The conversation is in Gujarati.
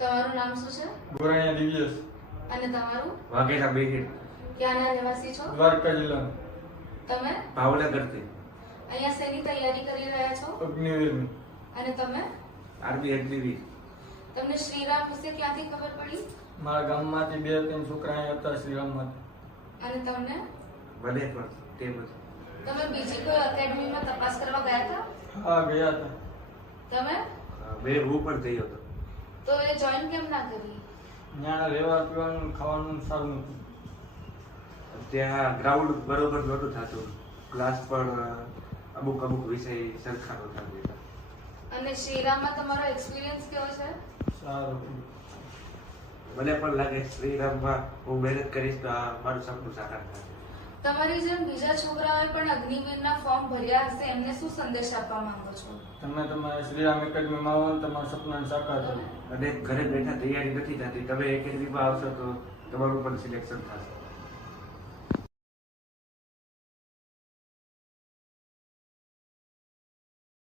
તમારું નામ શું છે? ગોરાણીયા દિવ્યેશ. અને તમારું? વાઘેલા બેહીર. ક્યાંના રહેવાસી છો? દ્વારકા જિલ્લા. તમે? ભાવનગરથી. અહીંયા શેની તૈયારી કરી રહ્યા છો? અગ્નિવીરની. અને તમે? આર્મી અગ્નિવીર. તમને શ્રીરામ વિશે ક્યાંથી ખબર પડી? મારા ગામમાંથી 2-3 છોકરા અહીંયા હતા શ્રીરામમાંથી. અને તમને? મને પણ તે બધું. તમે બીજી કોઈ એકેડમીમાં તપાસ કરવા ગયા હતા? હા, ગયા હતા. તમે? હું પણ ગયો હતો. તો એ જોઈન કેમ ના કરી? ત્યાં રહેવા પીવાનું ખાવાનું સારું નહોતું. ત્યાં ગ્રાઉન્ડ બરોબર નહોતું થતું. ક્લાસ પણ અમુક વિષય સરખા નહોતા દેતા. અને શ્રીરામમાં તમારો એક્સપિરિયન્સ કેવો છે? સારું. મને પણ લાગે શ્રીરામમાં હું મહેનત કરીશ તો આ મારું સપનું સાકાર થશે. તમારી જેમ બીજા છોકરાઓએ પણ અગ્નિવીરના ફોર્મ ભર્યા હશે, એમને શું સંદેશ આપવા માંગો છો? તમે તમારા શ્રીરામ એકેડમીમાં આવો ને તમારા સપનાને સાકાર કરો. અને ઘરે બેઠા તૈયારી નથી થતી. તમે એકેડમીમાં આવશો તો તમારું પણ સિલેક્શન થશે.